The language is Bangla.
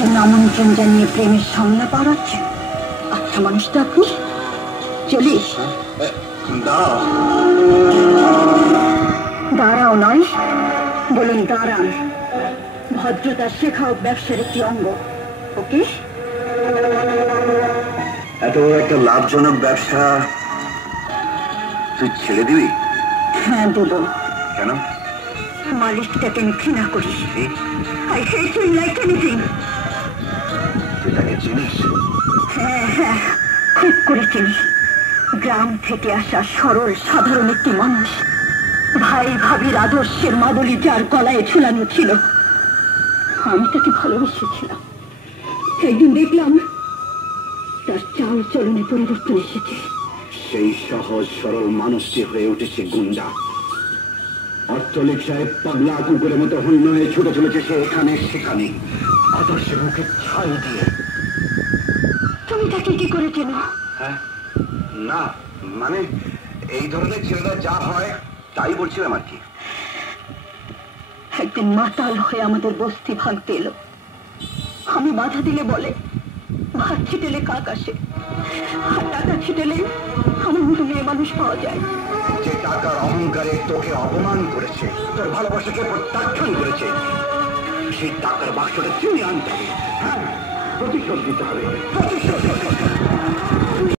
জন্য আমন্ত্রণ জানিয়ে প্রেমের সংজ্ঞা পাওয়াচ্ছেন। আচ্ছা মানুষটা আপনি চলিস। দাঁড়াও নয়, বলুন দাঁড়ান। ভদ্রতা শেখাও ব্যবসার একটি অঙ্গ। ওকে, এত একটা লাভজনক ব্যবসা তুই ছেড়ে দিবি? হ্যাঁ দেব। কেন? মালিকটাকে আমি ঘৃণা করি। I hate him like anything. তুই তাকে চিনিস? হ্যাঁ হ্যাঁ, খুব করে চিনি। গ্রাম থেকে আসা সরল সাধারণ একটি মানুষ। ভাই ভাবির আদর্শের মাদলি যার গলায় ঝুলানো ছিল। আমি তাকে ভালোবেসেছিলাম। একদিন দেখলাম তার চাল চলনে পরিবর্তন এসেছে। সেই সহজ সরল মানুষটি হয়ে উঠেছে গুন্ডা। অর্থলিক সাহেব পাগলা কুকুরের মতো হন্য হয়ে ছুটে চলেছে সে এখানে সেখানে, আদর্শের মুখে ছাই দিয়ে। তুমি তাকে কি করে চেনো? হ্যাঁ না, মানে এই ধরনের ছেলেরা যা হয় তাই বলছিলাম আর কি। একদিন মাতাল হয়ে আমাদের বস্তি ভাঙতে এলো। আমি বাধা দিলে বলে ভাত ছিটেলে কাক আসে, আর টাকা ছিটেলে আমার মতো মেয়ে মানুষ পাওয়া যায়। যে টাকার অহংকারে তোকে অপমান করেছে, তোর ভালোবাসাকে প্রত্যাখ্যান করেছে, সেই টাকার বাক্সটা চিনে আনতে হবে। হ্যাঁ, প্রতিশোধ দিতে হবে, প্রতিশোধ।